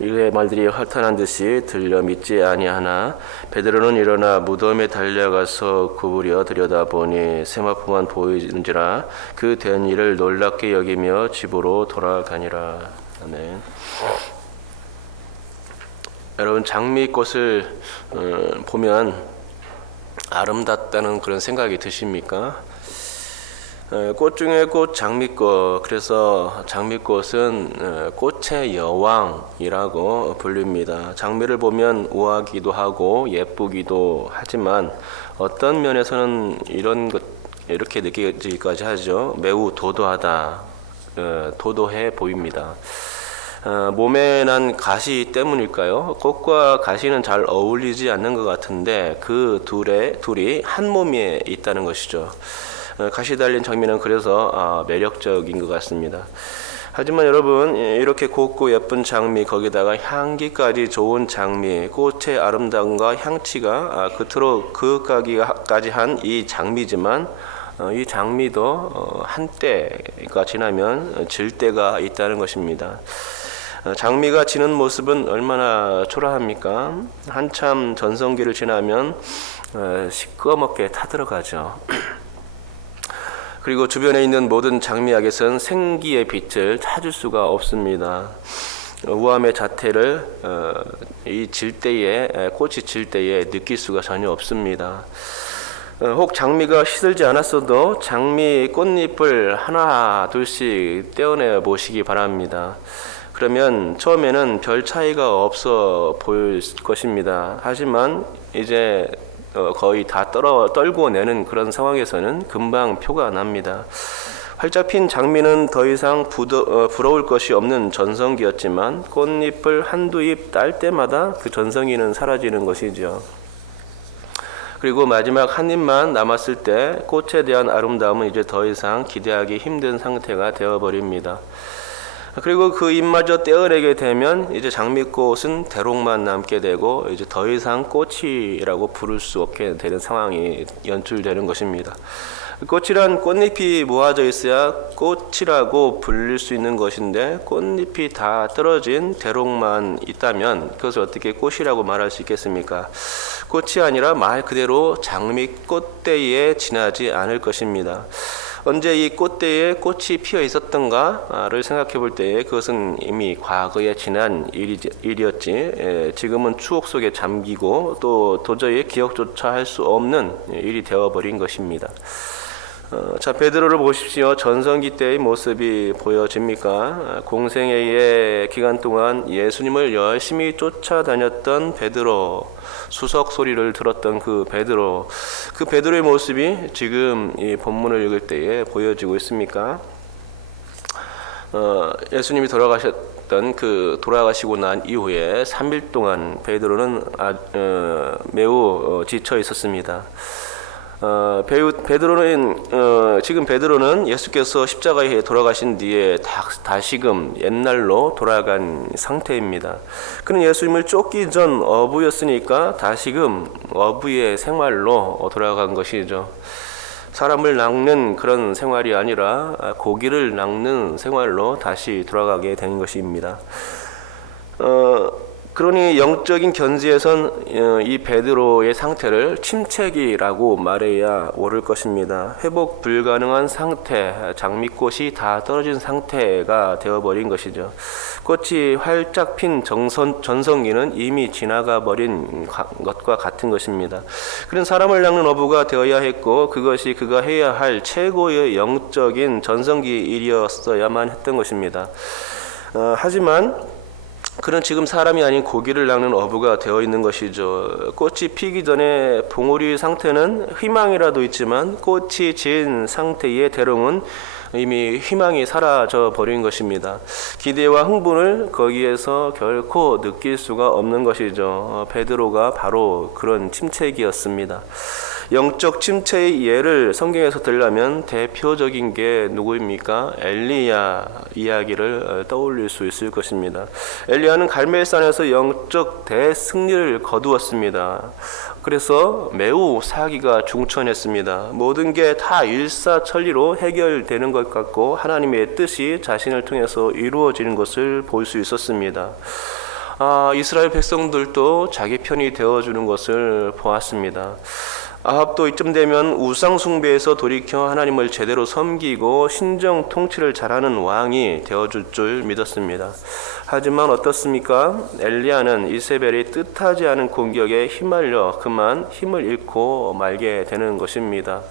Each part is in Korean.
이의 말들이 허탄한 듯이 들려 믿지 아니하나 베드로는 일어나 무덤에 달려가서 구부려 들여다보니 세마포만 보이는지라 그 된 일을 놀랍게 여기며 집으로 돌아가니라. 아멘. 여러분, 장미꽃을 보면 아름답다는 그런 생각이 드십니까? 꽃 중에 꽃 장미꽃. 그래서 장미꽃은 꽃의 여왕이라고 불립니다. 장미를 보면 우아하기도 하고 예쁘기도 하지만 어떤 면에서는 이렇게 느끼기까지 하죠. 매우 도도하다, 도도해 보입니다. 몸에 난 가시 때문일까요? 꽃과 가시는 잘 어울리지 않는 것 같은데 그 둘이 한 몸에 있다는 것이죠. 가시 달린 장미는 그래서 매력적인 것 같습니다. 하지만 여러분, 이렇게 곱고 예쁜 장미, 거기다가 향기까지 좋은 장미, 꽃의 아름다움과 향취가 그토록 그윽하기까지 한 이 장미지만 이 장미도 한때가 지나면 질 때가 있다는 것입니다. 장미가 지는 모습은 얼마나 초라합니까? 한참 전성기를 지나면 시꺼멓게 타들어가죠. 그리고 주변에 있는 모든 장미약에선 생기의 빛을 찾을 수가 없습니다. 우암의 자태를 이 꽃이 질 때에 느낄 수가 전혀 없습니다. 혹 장미가 시들지 않았어도 장미 꽃잎을 하나 둘씩 떼어내 보시기 바랍니다. 그러면 처음에는 별 차이가 없어 보일 것입니다. 하지만 이제 거의 다 떨고 내는 그런 상황에서는 금방 표가 납니다. 활짝 핀 장미는 더 이상 부러울 것이 없는 전성기였지만 꽃잎을 한두 잎 딸 때마다 그 전성기는 사라지는 것이죠. 그리고 마지막 한 잎만 남았을 때 꽃에 대한 아름다움은 이제 더 이상 기대하기 힘든 상태가 되어버립니다. 그리고 그 잎마저 떼어내게 되면 이제 장미꽃은 대롱만 남게 되고 이제 더 이상 꽃이라고 부를 수 없게 되는 상황이 연출되는 것입니다. 꽃이란 꽃잎이 모아져 있어야 꽃이라고 불릴 수 있는 것인데 꽃잎이 다 떨어진 대롱만 있다면 그것을 어떻게 꽃이라고 말할 수 있겠습니까? 꽃이 아니라 말 그대로 장미꽃대에 지나지 않을 것입니다. 언제 이 꽃대에 꽃이 피어 있었던가를 생각해 볼 때 그것은 이미 과거에 지난 일이었지 지금은 추억 속에 잠기고 또 도저히 기억조차 할 수 없는 일이 되어버린 것입니다. 자, 베드로를 보십시오. 전성기 때의 모습이 보여집니까? 공생애의 기간 동안 예수님을 열심히 쫓아다녔던 베드로, 수석 소리를 들었던 그 베드로의 모습이 지금 이 본문을 읽을 때에 보여지고 있습니까? 예수님이 돌아가시고 난 이후에 3일 동안 베드로는 매우 지쳐 있었습니다. 지금 베드로는 예수께서 십자가에 돌아가신 뒤에 다시금 옛날로 돌아간 상태입니다. 그는 예수님을 쫓기 전 어부였으니까 다시금 어부의 생활로 돌아간 것이죠. 사람을 낚는 그런 생활이 아니라 고기를 낚는 생활로 다시 돌아가게 된 것입니다. 그러니 영적인 견지에선 이 베드로의 상태를 침체기라고 말해야 옳을 것입니다. 회복 불가능한 상태, 장미꽃이 다 떨어진 상태가 되어버린 것이죠. 꽃이 활짝 핀 전성기는 이미 지나가 버린 것과 같은 것입니다. 그런 사람을 낚는 어부가 되어야 했고 그것이 그가 해야 할 최고의 영적인 전성기 일이었어야만 했던 것입니다. 하지만 그는 지금 사람이 아닌 고기를 낚는 어부가 되어 있는 것이죠. 꽃이 피기 전에 봉우리 상태는 희망이라도 있지만 꽃이 진 상태의 대롱은 이미 희망이 사라져 버린 것입니다. 기대와 흥분을 거기에서 결코 느낄 수가 없는 것이죠. 베드로가 바로 그런 침체기였습니다. 영적 침체의 예를 성경에서 들려면 대표적인 게 누구입니까? 엘리야 이야기를 떠올릴 수 있을 것입니다. 엘리야는 갈멜산에서 영적 대승리를 거두었습니다. 그래서 매우 사기가 중천했습니다. 모든 게 다 일사천리로 해결되는 것 같고 하나님의 뜻이 자신을 통해서 이루어지는 것을 볼 수 있었습니다. 이스라엘 백성들도 자기 편이 되어주는 것을 보았습니다. 아합도 이쯤 되면 우상 숭배에서 돌이켜 하나님을 제대로 섬기고 신정 통치를 잘하는 왕이 되어줄 줄 믿었습니다. 하지만 어떻습니까? 엘리야는 이세벨이 뜻하지 않은 공격에 휘말려 그만 힘을 잃고 말게 되는 것입니다.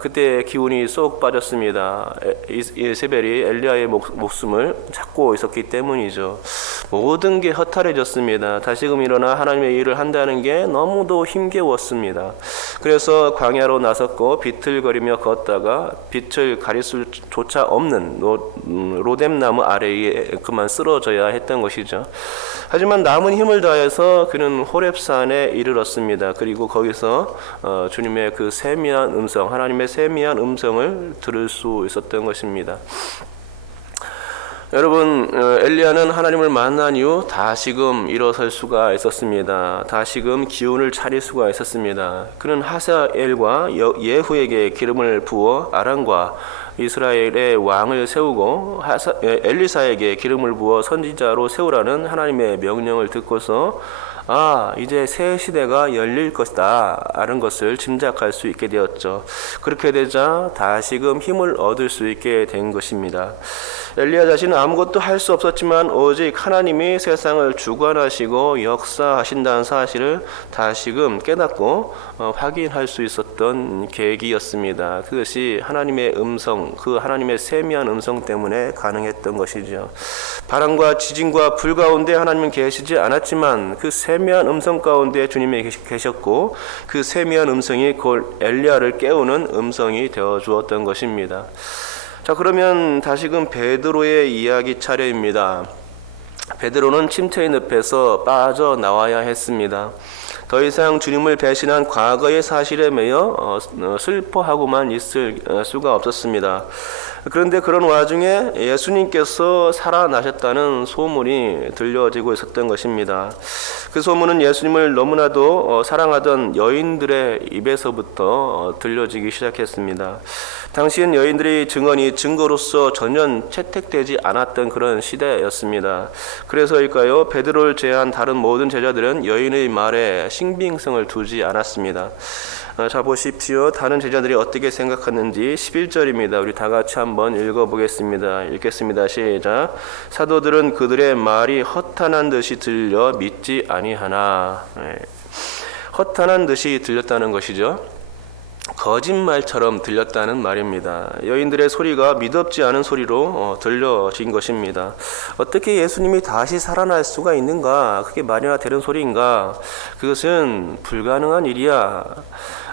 그때 기운이 쏙 빠졌습니다. 이세벨이 엘리야의 목숨을 찾고 있었기 때문이죠. 모든 게 허탈해졌습니다. 다시금 일어나 하나님의 일을 한다는 게 너무도 힘겨웠습니다. 그래서 광야로 나섰고 비틀거리며 걷다가 빛을 가릴 수조차 없는 로뎀나무 아래에 그만 쓰러져야 했던 것이죠. 하지만 남은 힘을 다해서 그는 호렙산에 이르렀습니다. 그리고 거기서 주님의 그 세미한 음성, 하나님의 세미한 음성을 들을 수 있었던 것입니다. 여러분, 엘리야는 하나님을 만난 이후 다시금 일어설 수가 있었습니다. 다시금 기운을 차릴 수가 있었습니다. 그는 하사엘과 예후에게 기름을 부어 아람과 이스라엘의 왕을 세우고 엘리사에게 기름을 부어 선지자로 세우라는 하나님의 명령을 듣고서 이제 새 시대가 열릴 것이다 라는 것을 짐작할 수 있게 되었죠. 그렇게 되자 다시금 힘을 얻을 수 있게 된 것입니다. 엘리야 자신은 아무것도 할 수 없었지만 오직 하나님이 세상을 주관하시고 역사하신다는 사실을 다시금 깨닫고 확인할 수 있었던 계기였습니다. 그것이 하나님의 음성, 그 하나님의 세미한 음성 때문에 가능했던 것이죠. 바람과 지진과 불 가운데 하나님은 계시지 않았지만 그 세미한 음성 가운데 주님이 계셨고 그 세미한 음성이 곧 엘리야를 깨우는 음성이 되어 주었던 것입니다. 자, 그러면 다시금 베드로의 이야기 차례입니다. 베드로는 침체의 늪에서 빠져나와야 했습니다. 더 이상 주님을 배신한 과거의 사실에 매여 슬퍼하고만 있을 수가 없었습니다. 그런데 그런 와중에 예수님께서 살아나셨다는 소문이 들려지고 있었던 것입니다. 그 소문은 예수님을 너무나도 사랑하던 여인들의 입에서부터 들려지기 시작했습니다. 당시엔 여인들의 증거로서 전혀 채택되지 않았던 그런 시대였습니다. 그래서일까요? 베드로를 제외한 다른 모든 제자들은 여인의 말에 신빙성을 두지 않았습니다. 자, 보십시오. 다른 제자들이 어떻게 생각하는지 11절입니다. 우리 다 같이 한번 읽어보겠습니다. 읽겠습니다. 시작. 사도들은 그들의 말이 허탄한 듯이 들려 믿지 아니하나. 허탄한 듯이 들렸다는 것이죠. 거짓말처럼 들렸다는 말입니다. 여인들의 소리가 믿업지 않은 소리로 들려진 것입니다. 어떻게 예수님이 다시 살아날 수가 있는가? 그게 말이나 되는 소리인가? 그것은 불가능한 일이야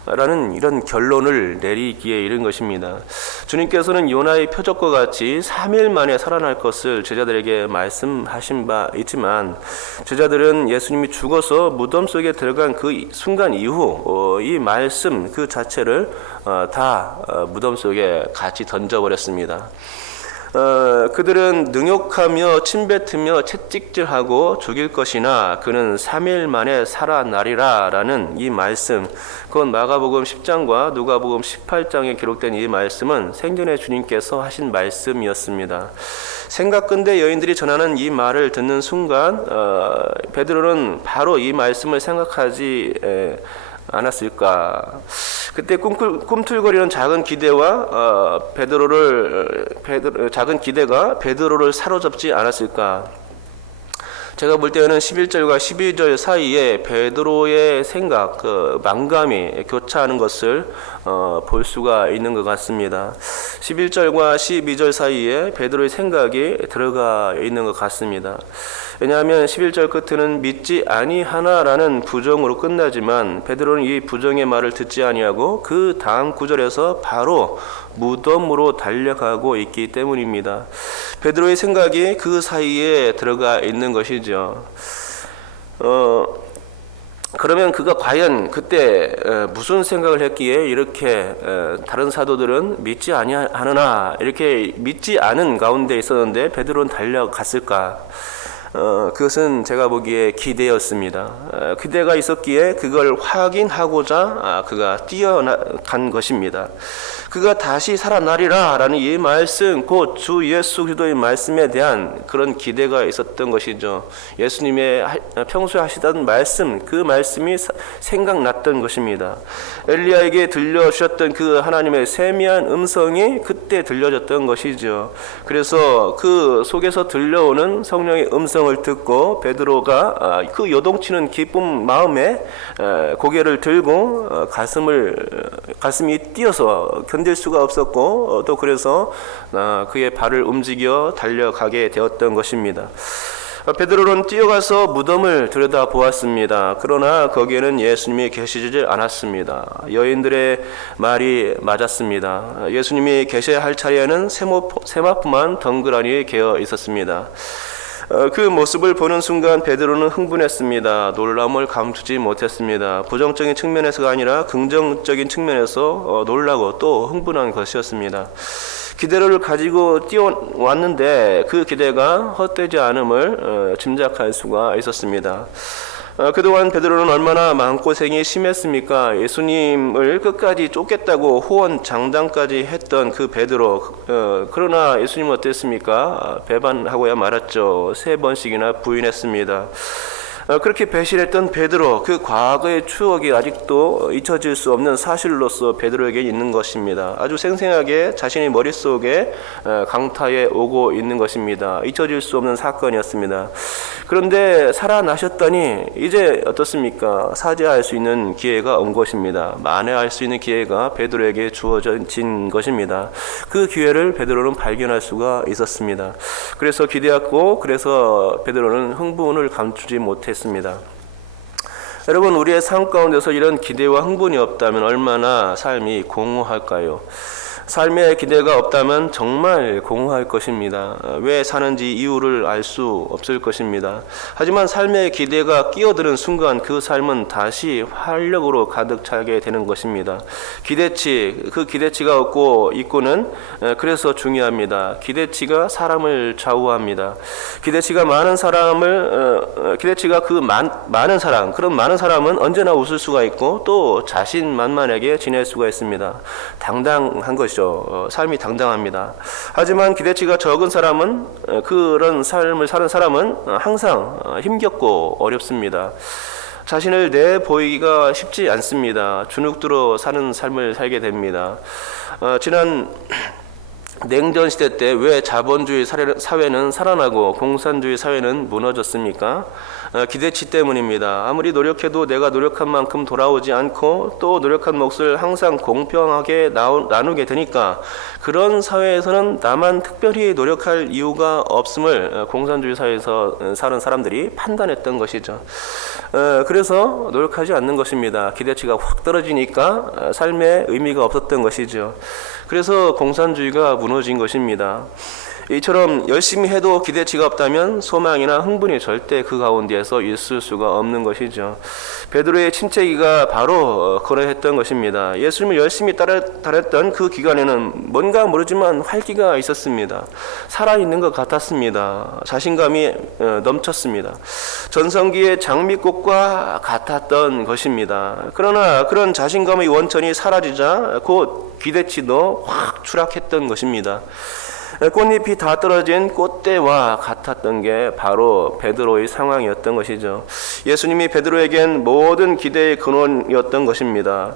라는 이런 결론을 내리기에 이른 것입니다. 주님께서는 요나의 표적과 같이 3일 만에 살아날 것을 제자들에게 말씀하신 바 있지만 제자들은 예수님이 죽어서 무덤 속에 들어간 그 순간 이후 이 말씀 그 자체를 다 무덤 속에 같이 던져버렸습니다. 그들은 능욕하며 침뱉으며 채찍질하고 죽일 것이나 그는 3일 만에 살아나리라 라는 이 말씀, 그건 마가복음 10장과 누가복음 18장에 기록된 이 말씀은 생전에 주님께서 하신 말씀이었습니다. 생각건대 여인들이 전하는 이 말을 듣는 순간 베드로는 바로 이 말씀을 생각하지 않았을까? 그때 꿈틀거리는 작은 기대가 베드로를 사로잡지 않았을까? 제가 볼 때는 11절과 12절 사이에 베드로의 생각, 망감이 교차하는 것을 볼 수가 있는 것 같습니다. 11절과 12절 사이에 베드로의 생각이 들어가 있는 것 같습니다. 왜냐하면 11절 끝에는 믿지 아니하나라는 부정으로 끝나지만 베드로는 이 부정의 말을 듣지 아니하고 그 다음 구절에서 바로 무덤으로 달려가고 있기 때문입니다. 베드로의 생각이 그 사이에 들어가 있는 것이죠. 그러면 그가 과연 그때 무슨 생각을 했기에 이렇게 다른 사도들은 믿지 아니하느나 이렇게 믿지 않은 가운데 있었는데 베드로는 달려갔을까? 그것은 제가 보기에 기대였습니다. 기대가 있었기에 그걸 확인하고자 그가 뛰어간 것입니다. 그가 다시 살아나리라 라는 이 말씀, 곧 주 예수 그리스도의 말씀에 대한 그런 기대가 있었던 것이죠. 예수님의 평소에 하시던 말씀, 그 말씀이 생각났던 것입니다. 엘리야에게 들려주셨던 그 하나님의 세미한 음성이 그때 들려졌던 것이죠. 그래서 그 속에서 들려오는 성령의 음성을 듣고 베드로가 그 요동치는 기쁜 마음에 고개를 들고 가슴이 뛰어서 견딜 수가 없었고 또 그래서 그의 발을 움직여 달려가게 되었던 것입니다. 베드로는 뛰어가서 무덤을 들여다보았습니다. 그러나 거기에는 예수님이 계시지 않았습니다. 여인들의 말이 맞았습니다. 예수님이 계셔야 할 자리에는 세마포만 덩그러니 개어 있었습니다. 그 모습을 보는 순간 베드로는 흥분했습니다. 놀람을 감추지 못했습니다. 부정적인 측면에서가 아니라 긍정적인 측면에서 놀라고 또 흥분한 것이었습니다. 기대를 가지고 뛰어왔는데 그 기대가 헛되지 않음을 짐작할 수가 있었습니다. 그동안 베드로는 얼마나 마음고생이 심했습니까? 예수님을 끝까지 쫓겠다고 호언장담까지 했던 그 베드로, 그러나 예수님은 어땠습니까? 배반하고야 말았죠. 3번씩이나 부인했습니다. 그렇게 배신했던 베드로, 그 과거의 추억이 아직도 잊혀질 수 없는 사실로서 베드로에게 있는 것입니다. 아주 생생하게 자신의 머릿속에 강타해 오고 있는 것입니다. 잊혀질 수 없는 사건이었습니다. 그런데 살아나셨더니 이제 어떻습니까? 사죄할 수 있는 기회가 온 것입니다. 만회할 수 있는 기회가 베드로에게 주어진 것입니다. 그 기회를 베드로는 발견할 수가 있었습니다. 그래서 기대했고, 그래서 베드로는 흥분을 감추지 못했습니다. 여러분, 우리의 삶 가운데서 이런 기대와 흥분이 없다면 얼마나 삶이 공허할까요? 삶의 기대가 없다면 정말 공허할 것입니다. 왜 사는지 이유를 알 수 없을 것입니다. 하지만 삶의 기대가 끼어드는 순간 그 삶은 다시 활력으로 가득 차게 되는 것입니다. 그 기대치가 없고 있고는 그래서 중요합니다. 기대치가 사람을 좌우합니다. 기대치가 많은 그런 많은 사람은 언제나 웃을 수가 있고 또 자신만만하게 지낼 수가 있습니다. 당당한 것이죠. 삶이 당당합니다. 하지만 기대치가 적은 사람은, 그런 삶을 사는 사람은 항상 힘겹고 어렵습니다. 자신을 내보이기가 쉽지 않습니다. 주눅들어 사는 삶을 살게 됩니다. 지난 냉전 시대 때 왜 자본주의 사회는 살아나고 공산주의 사회는 무너졌습니까? 기대치 때문입니다. 아무리 노력해도 내가 노력한 만큼 돌아오지 않고 또 노력한 몫을 항상 공평하게 나누게 되니까 그런 사회에서는 나만 특별히 노력할 이유가 없음을 공산주의 사회에서 사는 사람들이 판단했던 것이죠. 그래서 노력하지 않는 것입니다. 기대치가 확 떨어지니까 삶에 의미가 없었던 것이죠. 그래서 공산주의가 무너진 것입니다. 이처럼 열심히 해도 기대치가 없다면 소망이나 흥분이 절대 그 가운데에서 있을 수가 없는 것이죠. 베드로의 침체기가 바로 그러했던 것입니다. 예수님을 열심히 따랐던 그 기간에는 뭔가 모르지만 활기가 있었습니다. 살아있는 것 같았습니다. 자신감이 넘쳤습니다. 전성기의 장미꽃과 같았던 것입니다. 그러나 그런 자신감의 원천이 사라지자 곧 기대치도 확 추락했던 것입니다. 꽃잎이 다 떨어진 꽃대와 같았던 게 바로 베드로의 상황이었던 것이죠. 예수님이 베드로에겐 모든 기대의 근원이었던 것입니다.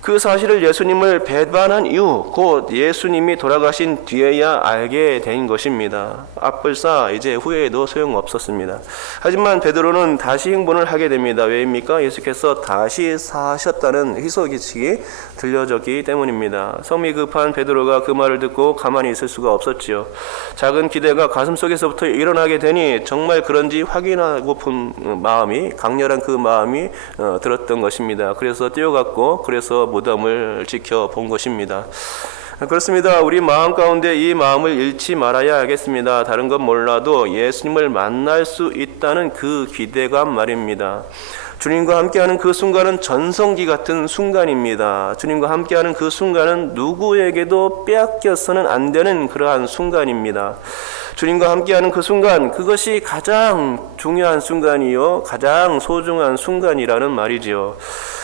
그 사실을 예수님을 배반한 이유, 곧 예수님이 돌아가신 뒤에야 알게 된 것입니다. 앞불사 이제 후회해도 소용없었습니다. 하지만 베드로는 다시 흥분을 하게 됩니다. 왜입니까? 예수께서 다시 사셨다는 희소기측이 들려졌기 때문입니다. 성미 급한 베드로가 그 말을 듣고 가만히 있을 수가 없었지요. 작은 기대가 가슴속에서부터 일어나게 되니 정말 그런지 확인하고픈 마음이, 강렬한 그 마음이 들었던 것입니다. 그래서 뛰어갔고 그래서 무덤을 지켜본 것입니다. 그렇습니다. 우리 마음 가운데 이 마음을 잃지 말아야 하겠습니다. 다른 건 몰라도 예수님을 만날 수 있다는 그 기대감 말입니다. 주님과 함께하는 그 순간은 전성기 같은 순간입니다. 주님과 함께하는 그 순간은 누구에게도 빼앗겨서는 안 되는 그러한 순간입니다. 주님과 함께하는 그 순간, 그것이 가장 중요한 순간이요, 가장 소중한 순간이라는 말이지요.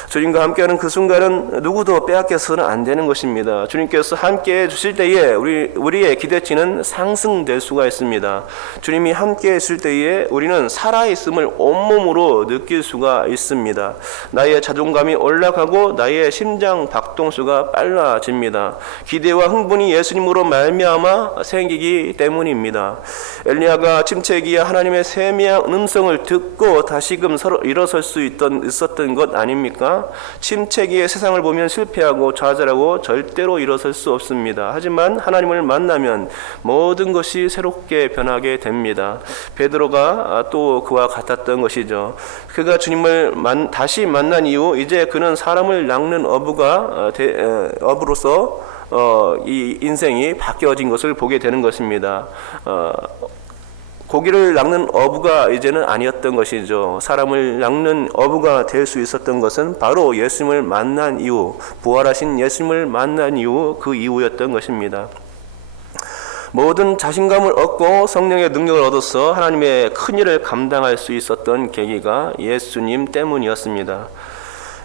주님과 함께하는 그 순간은 누구도 빼앗겨서는 안 되는 것입니다. 주님께서 함께해 주실 때에 우리의 기대치는 상승될 수가 있습니다. 주님이 함께해 주실 때에 우리는 살아있음을 온몸으로 느낄 수가 있습니다. 나의 자존감이 올라가고 나의 심장 박동수가 빨라집니다. 기대와 흥분이 예수님으로 말미암아 생기기 때문입니다. 엘리야가 침체기에 하나님의 세미한 음성을 듣고 다시금 서로 일어설 수 있었던 것 아닙니까? 침체기에 세상을 보면 실패하고 좌절하고 절대로 일어설 수 없습니다. 하지만 하나님을 만나면 모든 것이 새롭게 변하게 됩니다. 베드로가 또 그와 같았던 것이죠. 그가 주님을 다시 만난 이후 이제 그는 사람을 낚는 어부로서 이 인생이 바뀌어진 것을 보게 되는 것입니다. 고기를 낚는 어부가 이제는 아니었던 것이죠. 사람을 낚는 어부가 될 수 있었던 것은 바로 예수님을 만난 이후, 부활하신 예수님을 만난 이후 그 이후였던 것입니다. 모든 자신감을 얻고 성령의 능력을 얻어서 하나님의 큰 일을 감당할 수 있었던 계기가 예수님 때문이었습니다.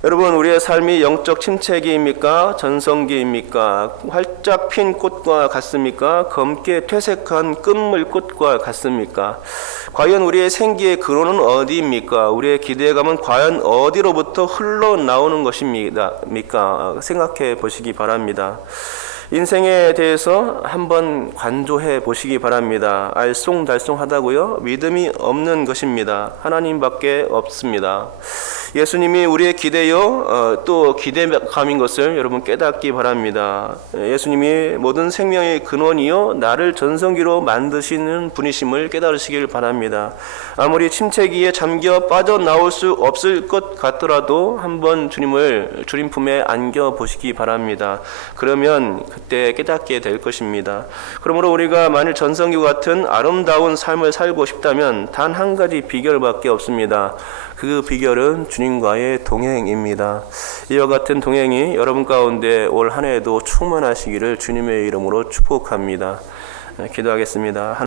여러분, 우리의 삶이 영적 침체기입니까? 전성기입니까? 활짝 핀 꽃과 같습니까? 검게 퇴색한 끝물꽃과 같습니까? 과연 우리의 생기의 근원은 어디입니까? 우리의 기대감은 과연 어디로부터 흘러나오는 것입니까? 생각해 보시기 바랍니다. 인생에 대해서 한번 관조해 보시기 바랍니다. 알쏭달쏭하다고요? 믿음이 없는 것입니다. 하나님밖에 없습니다. 예수님이 우리의 기대요, 또 기대감인 것을 여러분 깨닫기 바랍니다. 예수님이 모든 생명의 근원이요, 나를 전성기로 만드시는 분이심을 깨달으시길 바랍니다. 아무리 침체기에 잠겨 빠져나올 수 없을 것 같더라도 한번 주님 품에 안겨 보시기 바랍니다. 그러면 그때 깨닫게 될 것입니다. 그러므로 우리가 만일 전성기와 같은 아름다운 삶을 살고 싶다면 단 한 가지 비결밖에 없습니다. 그 비결은 주님과의 동행입니다. 이와 같은 동행이 여러분 가운데 올 한 해에도 충만하시기를 주님의 이름으로 축복합니다. 기도하겠습니다.